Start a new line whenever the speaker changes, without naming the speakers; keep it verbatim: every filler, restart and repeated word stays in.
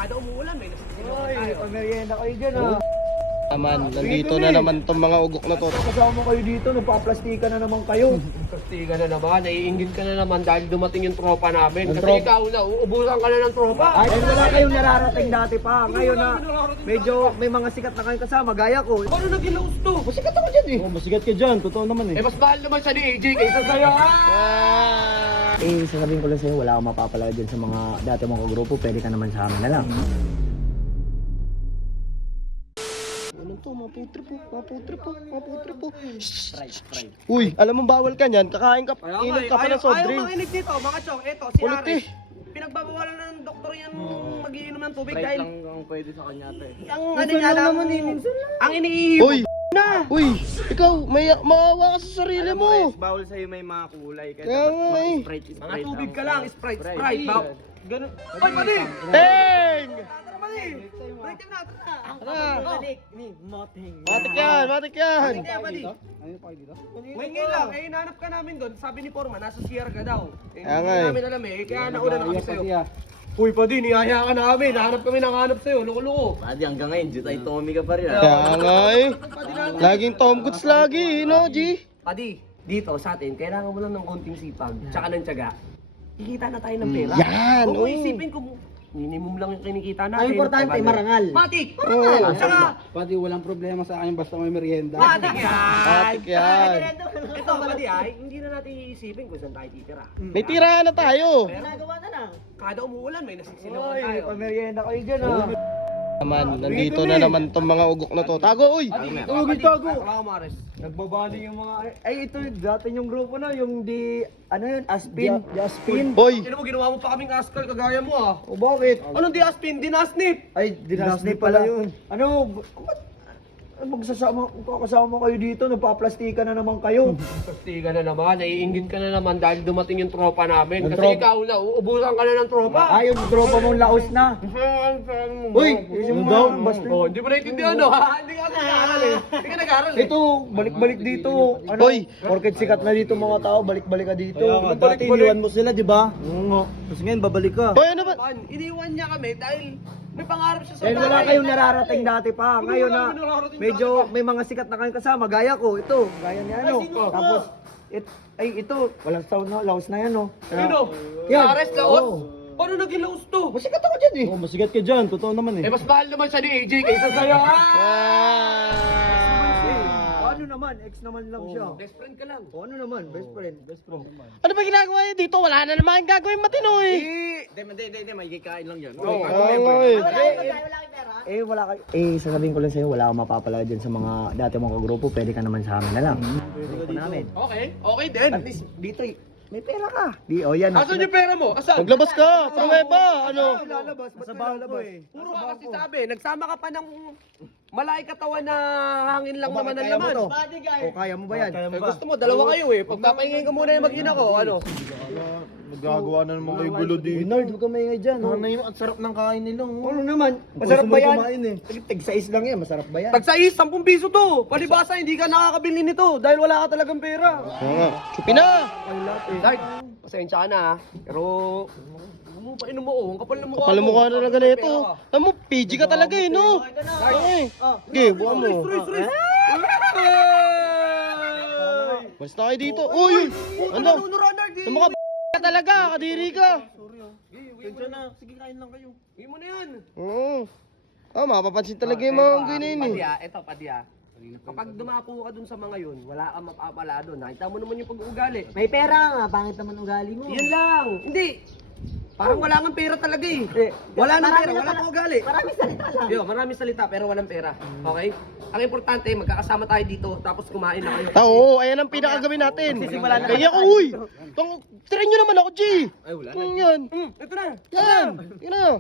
Kada umuulan, may nasisilungan
Ay,
tayo.
pamerienda kayo dyan ah.
Naman, nandito na naman tong mga ugok na to.
Kasama kayo dito, nagpa-plastika na naman kayo.
Kastiga na naman, naiingit ka na naman dahil dumating yung tropa namin.
Yung
Kasi
tropa?
ikaw na, uubusan ka na ng tropa.
Ay, wala kayong nararating dati pa. Ngayon na, medyo may mga sikat na kayong kasama, gaya ko.
Paano naging laos to?
Masikat ako dyan eh. Oh, masikat ka dyan, totoo naman
Eh, mas mahal naman siya ni A J kaysa sa'yo.
Ah!
Eh, sasabihin ko lang sa'yo, wala akong mapapala dyan sa mga dati mong kagrupo, pwede ka naman sa amin na lang.
Ano to, mga putre po, mga putre po, mga putre po.
Sprite, Sprite.
Uy, alam mo bawal ka niyan, kakain ka, inom ka pa ng soft
Ayaw
drink.
makinig dito, mga chong. Eto, si
Kulit
Aris.
eh.
Pinagbabawalan na ng doktor yan magiinom ng tubig
Sprite
dahil
lang ang pwede sa kanya, te.
ang ano niya lang, ang iniihip.
Uy,
na!
uy, ikaw, may maawa ka sa sarili mo.
Bawal sa'yo may mga kulay.
Kaya nga eh.
Sprite, Sprite.
Mga tubig ka lang, Sprite,
Sprite.
Sprite. Ba- Ganun. Ay, pali!
Teng!
Tara, pali! Break time na, tara na.
Tara.
Ni Moting.
Matik yan, matik yan.
Break time, pali.
Ano pa kayo dito?
Ngayon ngayon lang, eh, hinanap ka namin doon. Sabi ni Forman, nasa C R ka daw. Eh,
Kaya
hindi
nga eh.
namin alam eh, kaya nauna na kami sa'yo. Uy, padi, niyaya ka namin. Nahanap kami ng hanap sa'yo, loko-loko.
Padi, hanggang ngayon, Jutay Tommy ka pa rin ah.
Kaya nga eh. Laging Tom Goods lagi, no, G?
Padi, dito sa atin, kailangan mo lang ng konting sipag, tsaka ng tiyaga. Kikita na tayo ng pera.
Yan,
Huwag mo
oo.
isipin kung minimum lang yung kinikita natin.
Ang importante,
five hundred.
marangal.
Matik!
Oo.
Tsaka,
Pati walang problema sa akin basta may merienda.
matik yan!
Matik yan.
Ito, padi ay, hindi na natin iisipin kung saan tayo titira.
May tirahan na tayo.
Ginagawa na lang. Kada umuulan, may nasisilungan
Oy,
tayo.
pamerienda kayo dyan ah.
Naman, nandito na naman tong mga ugok na to. Tago, uy!
Tago, tago! Tago, Maris.
Nagbabali yung mga... Ay, ito dati yung grupo na, yung di... Ano yun? Aspin? Di Aspin?
Boy!
Kino mo, ginawa mo pa kaming askal kagaya mo ah.
O bakit?
Anong di aspin? Dinasnip!
Ay, dinasnip pala yun. Ano? Ba't magsasama, kakasama kayo dito, nagpa-plastika na naman kayo.
Kastiga na naman, naiingit ka na naman dahil dumating yung tropa namin.
Yung
Kasi
tropa?
ikaw na, uubusan ka na ng tropa.
Ay, yung tropa mong laos na. Uy, yung down, basta.
Oh, hindi mo naintindihan no? Ha? Hindi ka nag-aaral eh. Hindi ka nag-aaral eh.
Ito, balik-balik dito. Ano?
Hoy!
Porket sikat na dito mga tao, balik-balik ka dito.
Kaya nga,
Anong
dati
balik-balik?
iniwan mo sila, di ba?
Oo. Tapos ngayon, babalik ka.
Boy, ano ba?
Man, iniwan niya kami dahil may pangarap siya sa
Dahil wala
buhay.
kayong nararating dati pa.
Hindi
Ngayon
wala
na,
kami nararating
medyo
dati pa.
may mga sikat na kayong kasama. Gaya ko, ito. Gaya ni ano.
sino ka?
Tapos, it, ay ito, walang sound na, laos na yan, no?
Sino?
Yan.
Ares Laos?
Oo.
Paano naging laos to?
Masikat ako dyan eh.
Oh, masigat ka dyan, totoo naman
Eh,
eh.
mas mahal naman siya ni A J kaysa sa'yo.
Ah!
Ano naman, ex naman lang siya.
Best friend ka lang.
O ano naman, best friend. Best friend.
Ano ba ginagawa niya dito? Wala na naman gagawin matino eh.
Eh,
Hindi, hindi, hindi, may kikain lang yan.
Oo.
Ah, eh.
eh, wala kayo. Eh, sasabihin ko lang sa'yo, wala akong mapapala dyan sa mga dati mong kagrupo. Pwede ka naman sa amin na lang. Grupo namin.
Okay, okay din.
At least, dito eh, may pera ka. Di, o yan.
Asan yung pera mo? Asan?
Maglabas ka, pruweba, ano?
Lalabas, ba't lalabas? Eh.
Puro ka kasi sabi, nagsama ka pa ng malay katawan na hangin lang naman ang
Kaya mo
laman.
to? O, kaya mo ba yan?
Eh, gusto mo, dalawa kayo eh. Pagpapahingin ka muna yung mag-ina ko, ano?
Nagagawa na naman kayo gulo dito.
Nard, huwag ka maingay dyan. oh.
Ano yun, ang sarap ng kain nila. oh.
Ano naman? Masarap ba yan?
kumain eh.
Tig-sais lang yan, masarap ba yan?
Tagsais, sampung piso to. Palibasa, hindi ka nakakabili nito dahil wala ka talagang pera.
Oo nga. Chupi na!
Ay, lahat eh.
Dart, pasensya ka na ha. Pero, huwag mo pa inom mo oh. Ang kapal ng mukha mo.
Kapal mo ka talaga na ito.
Pera ka.
Alam mo, P G ka talaga eh, no? Okay. Sige, buka mo.
Ruiz, Ruiz, Ruiz.
Mas na kayo dito. Uy! Ano?
Nanunuran, Dart.
Yung mga b*** ka talaga, kadiri ka.
Pasensya na. Sige, kain lang kayo. Uwi mo na yan.
Oo. Ah, mapapansin talaga yung mga ganyan eh.
Padya, eto padya. Kapag dumapo ka dun sa mga yun, wala kang mapapala dun. Nakita mo naman yung pag-uugali.
May pera nga, pangit naman ugali mo.
Yan lang. Hindi. Parang wala kang pera talaga eh.
Eh,
Wala nang
marami
pera,
na
wala
pala-
kang ugali.
Marami salita lang.
Yo, maraming salita pero walang pera. Okay? Ang importante, magkakasama tayo dito tapos kumain na kayo.
Ah, oo, ayan ang pinakagawin natin.
Sisimula na
Kaya ko, uy! Tong, tirain nyo naman ako, G!
Ay, wala
Ano yan?
Hmm, ito na.
Yan! Yan na!